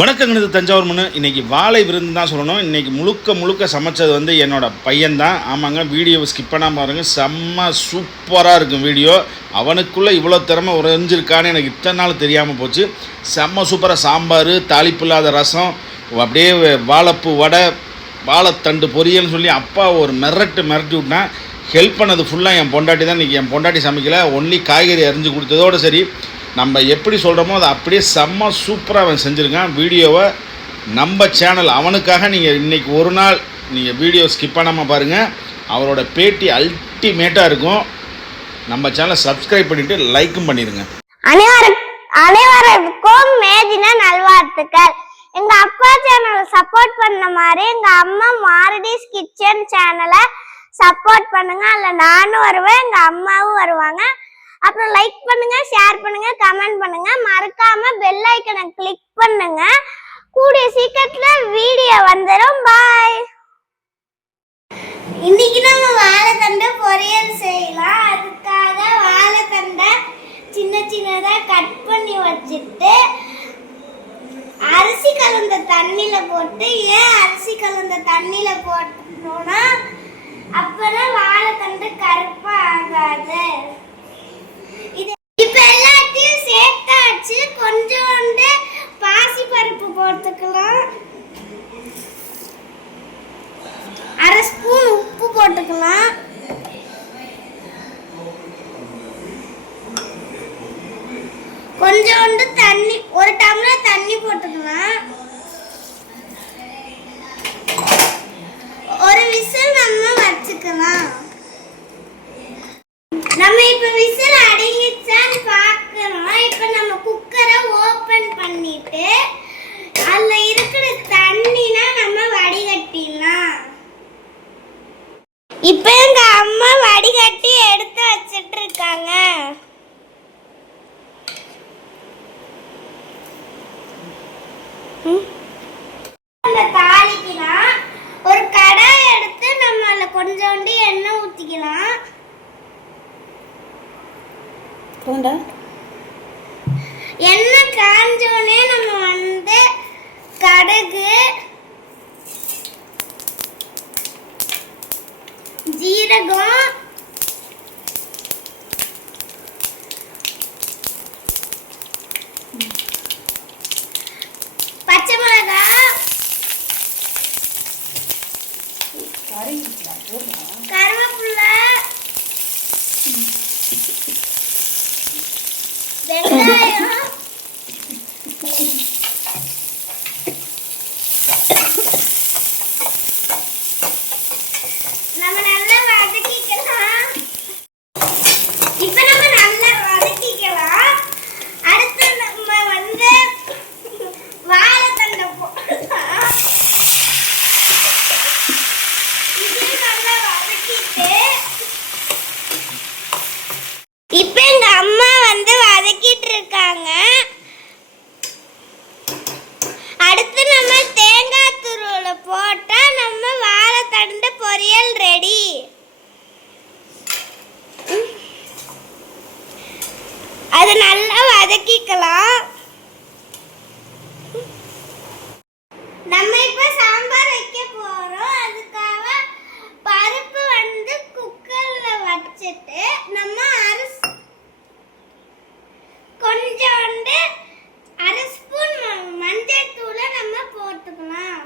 வணக்கங்கிறது தஞ்சாவூர் மண்ணு. இன்றைக்கி வாழை விருந்து தான் சொல்லணும். இன்றைக்கி முழுக்க சமைச்சது வந்து என்னோடய பையன்தான். ஆமாங்க, வீடியோவை ஸ்கிப் பண்ணாமல் பாருங்கள். செம்ம சூப்பராக இருக்கும் வீடியோ. அவனுக்குள்ளே இவ்வளோ திறமை உறைஞ்சிருக்கான்னு எனக்கு இத்தனை நாள் தெரியாமல் போச்சு. செம்ம சூப்பராக சாம்பார், தாளிப்பு இல்லாத ரசம், அப்படியே வாழைப்பூ வடை, வாழைத்தண்டு பொரியல்னு சொல்லி அப்பா ஒரு மிரட்டி விட்டான். ஹெல்ப் பண்ணது ஃபுல்லாக என் பொண்டாட்டி தான். இன்றைக்கி என் பொண்டாட்டி சமைக்கலை, ஒன்லி காய்கறி அரிஞ்சு கொடுத்ததோடு சரி. நம்ம எப்படி சொல்கிறோமோ அதை அப்படியே செம்ம சூப்பராக அவன் செஞ்சுருக்கான். வீடியோவை நம்ம சேனல் அவனுக்காக நீங்கள் இன்றைக்கி ஒரு நாள் நீங்கள் வீடியோ ஸ்கிப் பண்ணாமல் பாருங்கள். அவரோட பேட்டி அல்டிமேட்டாக இருக்கும். நம்ம சேனலை சப்ஸ்கிரைப் பண்ணிவிட்டு லைக்கும் பண்ணிடுங்க. அனைவருக்கும் மேதின நல்வாழ்த்துக்கள். எங்க அப்பா சேனலை சப்போர்ட் பண்ண மாதிரி எங்க அம்மா மாரடிஸ் கிச்சன் சேனலை சப்போர்ட் பண்ணுங்க. அதில் நானும் வருவேன், எங்க அம்மாவும் வருவாங்க. அப்புறம் லைக் பண்ணுங்க, ஷேர் பண்ணுங்க, கமெண்ட் பண்ணுங்க. மறக்காம பெல் ஐக்கனை கிளிக் பண்ணுங்க. கூடிய சீக்கிரத்துல வீடியோ வந்துடும். பாய். இன்னைக்கு நம்ம வாழைத்தண்டை பொரியல் செய்யலாம். அதுக்காக வாழைத்தண்டை சின்னதா கட் பண்ணி வச்சுட்டு அரிசி கலந்த தண்ணியில போட்டு, ஏன் அரிசி கலந்த தண்ணியில போட்டோம்னா அப்பதான் வாழைத்தண்டு கருப்பா ஆகாது. இப்ப எல்லாத்தையும் சேர்த்தாச்சு. கொஞ்சோண்டு பாசி பருப்பு போட்டுக்கலாம், அரை ஸ்பூன் உப்பு போட்டுக்கலாம், கொஞ்சோண்டு தண்ணி, ஒரு டம்ளர் தண்ணி போட்டுக்கலாம். ஒரு விசில் நம்ம வச்சுக்கலாம். நம்ம இப்ப விசில் அடங்கிச்சான்னு பார்க்கணும். இப்ப நம்ம குக்கரை ஓபன் பண்ணிட்டு அதுல இருக்கிற தண்ணினா நம்ம வடிகட்டிடலாம். இப்ப எங்க அம்மா வடிகட்டி எடுத்து வச்சிட்டு இருக்காங்க. அந்த தாளிக்கலாம். ஒரு கடாய் எடுத்து நம்ம அதுல கொஞ்சோண்டு எண்ணெய் ஊத்திக்கலாம். எண்ணெய் காஞ்சோடனே நம்ம வந்து கடுகு, ஜீரகம், பச்சை மிளகாய், கருவேப்பிலை, வெங்காயம், நம்ம நல்லா வதக்கிக்கலாம். இப்ப நம்ம நல்லா வதக்கிக்கலாம். அடுத்து நம்ம வந்து வாழைத்தண்டை போடலாம். இது நல்லா வதக்கிட்டு இப்ப எங்க அம்மா வந்து வதக்கிட்டு இருக்காங்க. அடுத்து நம்ம தேங்காய் துருவலை போட்டா நம்ம வாழைத்தண்டு பொரியல் ரெடி. அது நல்லா வதக்கிக்கலாம். நம்ம இப்ப சாம்பார் வைக்க போறோம். அதுக்காக பருப்பு வந்து குக்கர்ல வச்சிட்டு நம்ம கொஞ்சோண்டு அரை ஸ்பூன் மஞ்சள் தூளை நம்ம போட்டுக்கலாம்.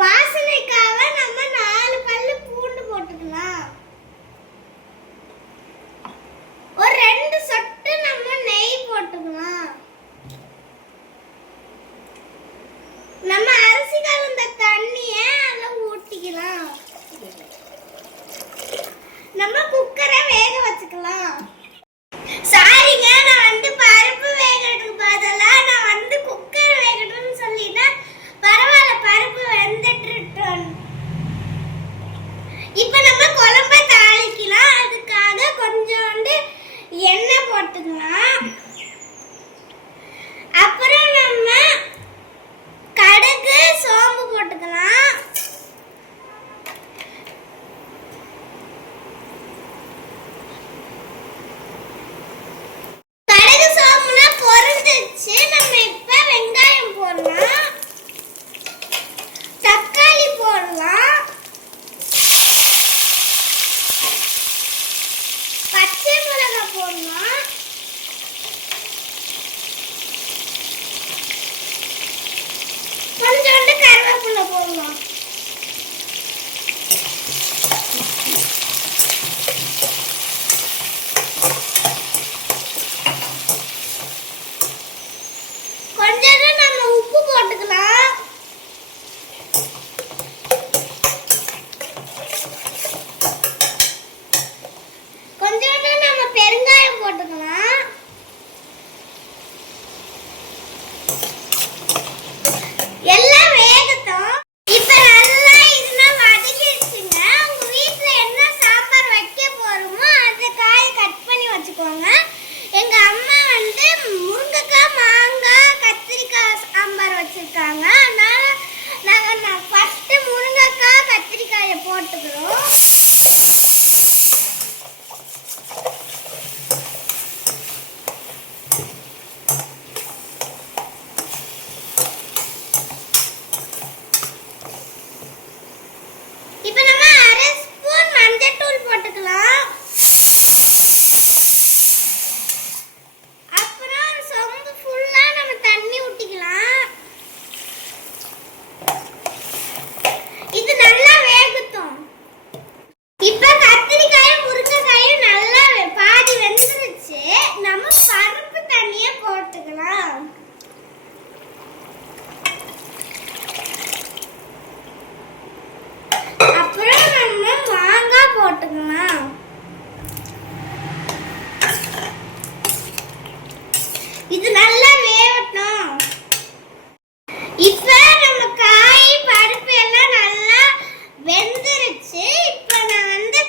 வாசனைக்காக நம்ம 4 பல்லு பூண்டு போட்டுக்கலாம். ஒரு 2 சொட்டு நம்ம நெய் போட்டுக்கலாம். நம்ம அரிசி கலந்த தண்ணியை அதுல ஊத்திக்கலாம். நம்ம குக்கரை வேக வச்சுக்கலாம். சாரிங்க, நான் வந்து பருப்பு வேகிறதுக்கு பதிலா நான் வந்து குக்கர் வேகட்டும்னு சொல்லிட்டேன். பரவாயில்ல, பருப்பு வெந்துட்டு. இப்ப நம்ம குழம்ப தாளிக்கலாம். அதுக்காக கொஞ்சோண்டு எண்ணெய் போட்டுக்கலாம். அப்புறம் நம்ம கடுகு, சோம்பு போட்டுக்கலாம். கடுகு சோம்புனா பொரிஞ்சிச்சு. போட்டுக்கலாம். இது நல்லா வேகட்டும். இப்ப நம்ம காய் பருப்பு எல்லாம் நல்லா வெந்துருச்சு. இப்ப நான் வந்து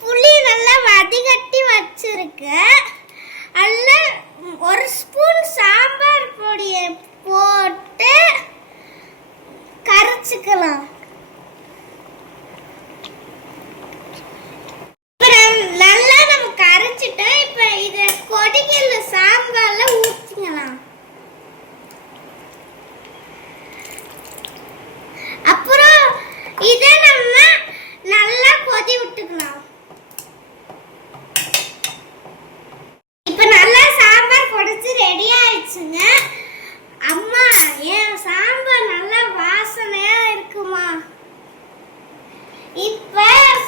புளி நல்லா வடிகட்டி வச்சிருக்கேன். அதுல ஒரு ஸ்பூன் சாம்பார் பொடியை போட்டு கரைச்சுக்கலாம். நல்லா நம்ம கரைச்சிட்டோம். இப்ப இத கொதிக்கல சாம்பார்ல ஊத்திக்கலாம். அப்புறம் இத நம்ம நல்லா கொதி விட்டுக்கலாம். இப்ப நல்லா சாம்பார் கொதிச்சு ரெடி ஆயிடுச்சுங்க. அம்மா ஏன் சாம்பார் நல்லா வாசனையா இருக்குமா? இப்ப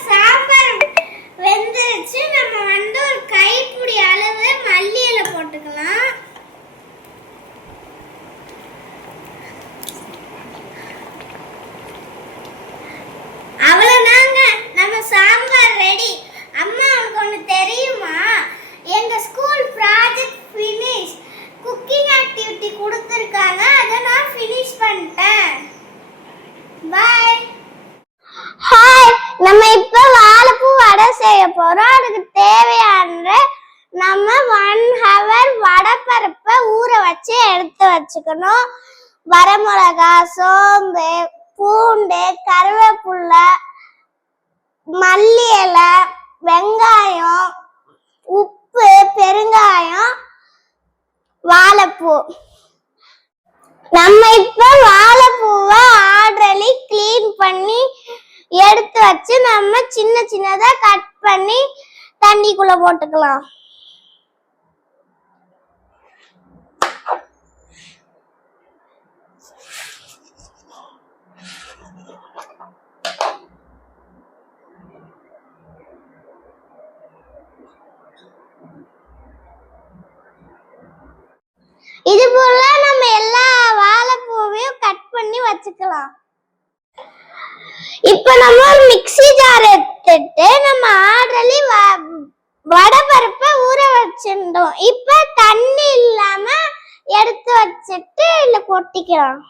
சாம்பார் வெந்துருச்சு. நம்ம வந்து ஒரு கைப்பிடி அளவு மல்லி இலை போட்டுக்கலாம். அவ்வளவுதாங்க, நம்ம சாம்பார் ரெடி. அம்மா உனக்கு ஒண்ணு தெரியுமா? எங்க school project finish cooking activity கொடுத்திருக்காங்க. அதை நான் ஃபினிஷ் பண்ணிட்டேன். பை. ஹாய், நம்ம இப்ப வாழைப்பூ வடை செய்ய போறோம். அதுக்கு தேவையான நம்ம 1 hour வடைப்பருப்பை ஊற வச்சு எடுத்து வச்சுக்கணும். வரமிளகா, சோம்பு, பூண்டு, கருவேப்பிலை, மல்லி இலை, வெங்காயம், உப்பு, பெருங்காயம், வாழைப்பூ. நம்ம இப்ப வாழைப்பூவை ஆல்ரெடி கிளீன் பண்ணி எடுத்து வச்சு நம்ம சின்ன சின்னதா கட் பண்ணி தண்ணிக்குள்ள போட்டுக்கலாம். இது போல நம்ம எல்லா வாழைப்பூவையும் கட் பண்ணி வச்சுக்கலாம். இப்ப நம்ம ஒரு மிக்ஸி ஜார் எடுத்துட்டு நம்ம ஆல்ரெடி வடைப்பருப்பை ஊற வச்சிருந்தோம். இப்ப தண்ணி இல்லாம எடுத்து வச்சுட்டு இதுல கொட்டிக்கலாம்.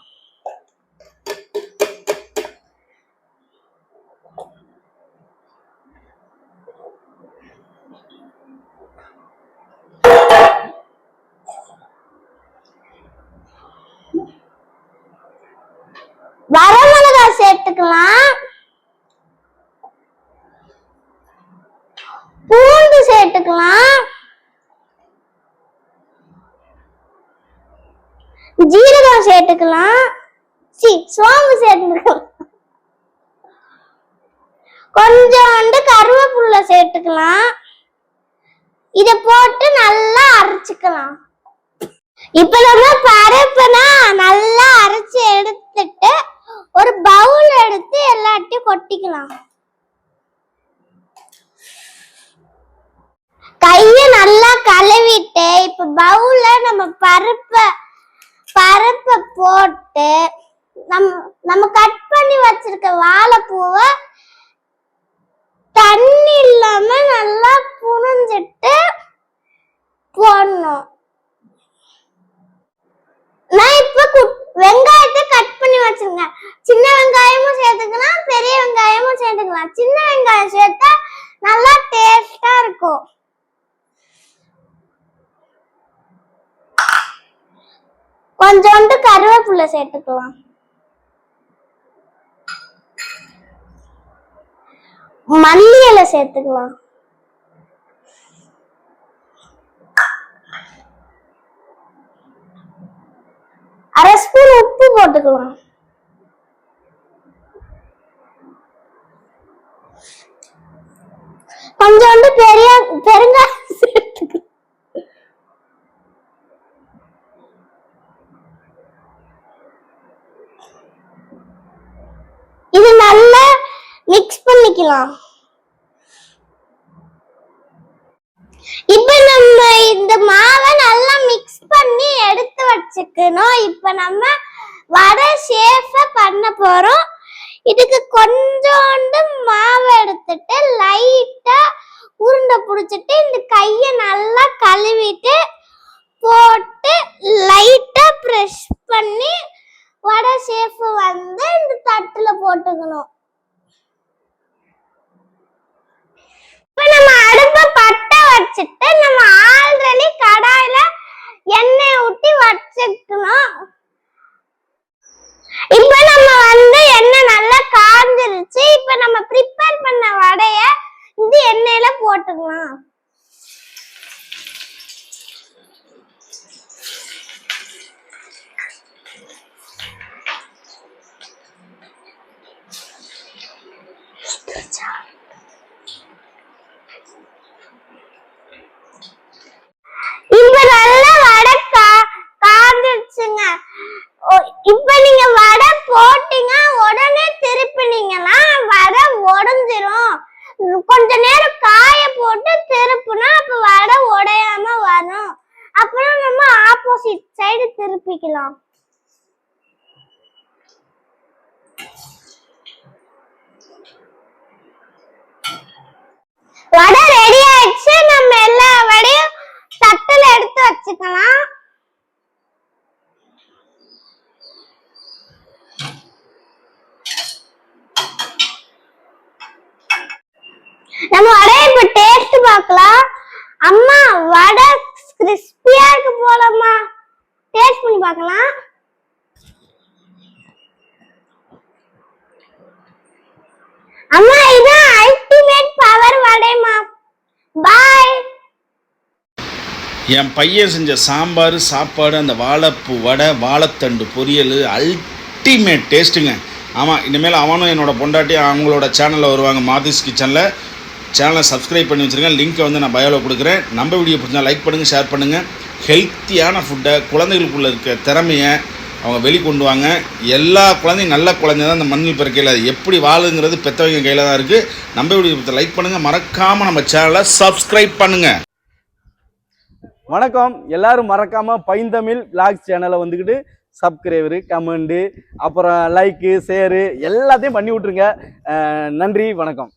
வரமிளகா சேர்த்துக்கலாம். பூண்டு சேர்த்துக்கலாம். ஜீரகம் சேர்த்துக்கலாம். சோம்பு சேர்த்துக்கலாம். கொஞ்சோண்டு கருவேப்பிலை சேர்த்துக்கலாம். இத போட்டு நல்லா அரைச்சுக்கலாம். இப்ப நம்ம பருப்புனா நல்லா அரைச்சு எடுத்துட்டு ஒரு பவுல் எடுத்து எல்லாத்தையும் கொட்டிக்கலாம். கைய நல்லா கழுவிட்டு இப்ப பவுல்ல நம்ம பருப்பை போட்டு நம்ம கட் பண்ணி வச்சிருக்க வாழைப்பூவை தண்ணி இல்லாம நல்லா புழிஞ்சிட்டு போடணும். நான் இப்ப வெங்காயத்தை கட் பண்ணி வச்சிருக்கேன். சின்ன வெங்காயமும் சேர்த்துக்கலாம், பெரிய வெங்காயமும் சேர்த்துக்கலாம். சின்ன வெங்காயம் சேர்த்தா நல்லா டேஸ்டா இருக்கும். கொஞ்சோண்டு கருவேப்பிலை சேர்த்துக்கலாம். மல்லி இலை சேர்த்துக்கலாம். அரை ஸ்பூன் உப்பு போட்டுக்கலாம். கொஞ்சோண்டு பெருங்காயம் சேர்த்துக்கலாம். இது நல்லா மிக்ஸ் பண்ணிக்கலாம். இப்ப நம்ம இந்த மாவை நல்லா மிக்ஸ் பண்ணி எடுத்து வச்சுக்கணும். இப்ப நம்ம வடை ஷேஃபா பண்ண போறோம். இதுக்கு கொஞ்சோண்டு மாவு எடுத்து எடுத்துட்டு லைட்டா உருண்டை பிடிச்சிட்டு இந்த கைய நல்லா கழுவிட்டு போட்டு லைட்டா பிரஷ் பண்ணி வடை ஷேப் வந்து இந்த தட்டுல போட்டுக்கணும். இப்ப நம்ம அடுப்ப பத்த வச்சுட்டு நம்ம ஆல்ரெடி கடாயில எண்ணெய் ஊத்தி வச்சுக்கணும். இப்ப நம்ம வந்து எண்ணெய் நல்லா காஞ்சிருச்சு. இப்ப நம்ம ப்ரிப்பேர் பண்ண வடைய இந்த எண்ணெயில போட்டுக்கலாம். இப்ப நல்லா வடை காஞ்சிருச்சுங்க. இப்ப நீங்க வடை போட்டீங்க உடனே திருப்பினீங்கன்னா வடை உடைஞ்சிரும். கொஞ்ச நேரம் காய போட்டு திருப்புனா அப்ப வடை உடையாம வரும். அப்புறம் நம்ம ஆப்போசிட் சைடு திருப்பிக்கலாம். வடை ரெடி ஆயிடுச்சு. நம்ம எல்லா வடையும் தட்டுல எடுத்து வச்சுக்கலாம். நம்ம வடையை இப்ப டேஸ்ட் பார்க்கலாம். அம்மா வடை கிறிஸ்பியா இருக்கு போலம்மா, டேஸ்ட் பண்ணி பார்க்கலாம். அம்மா இது அல்டிமேட் பவர் வடைமா. பாய். என் பையன் செஞ்ச சாம்பார், சாப்பாடு, அந்த வாழைப்பூ வடை, வாழைத்தண்டு பொரியல் அல்டிமேட் டேஸ்ட்டுங்க. ஆமாம், இனிமேல் அவனும் என்னோட பொண்டாட்டி அவங்களோட சேனலில் வருவாங்க, மாதீஸ் கிச்சனில். சேனலை சப்ஸ்கிரைப் பண்ணி வச்சுருக்கேன். லிங்க்கை வந்து நான் பயோவில் கொடுக்குறேன். நம்ம வீடியோ பிடிச்சா லைக் பண்ணுங்கள், ஷேர் பண்ணுங்கள். ஹெல்த்தியான ஃபுட்டை, குழந்தைகளுக்குள்ளே இருக்க திறமையை அவங்க வெளிக்கொண்டு வாங்க. எல்லா குழந்தையும் நல்ல குழந்தை தான் இந்த மண்ணில் பிறக்கையில். அது எப்படி வாழுங்கிறது பெற்றவங்க கையில் தான் இருக்குது. நம்ம வீடியோ லைக் பண்ணுங்கள், மறக்காமல் நம்ம சேனலை சப்ஸ்கிரைப் பண்ணுங்கள். வணக்கம். எல்லாரும் மறக்காமல் பைந்தமிழ் விளாக்ஸ் சேனலை வந்துக்கிட்டு சப்ஸ்கிரைபரு, கமெண்டு, அப்புறம் லைக்கு, ஷேரு எல்லாத்தையும் பண்ணி விட்ருங்க. நன்றி, வணக்கம்.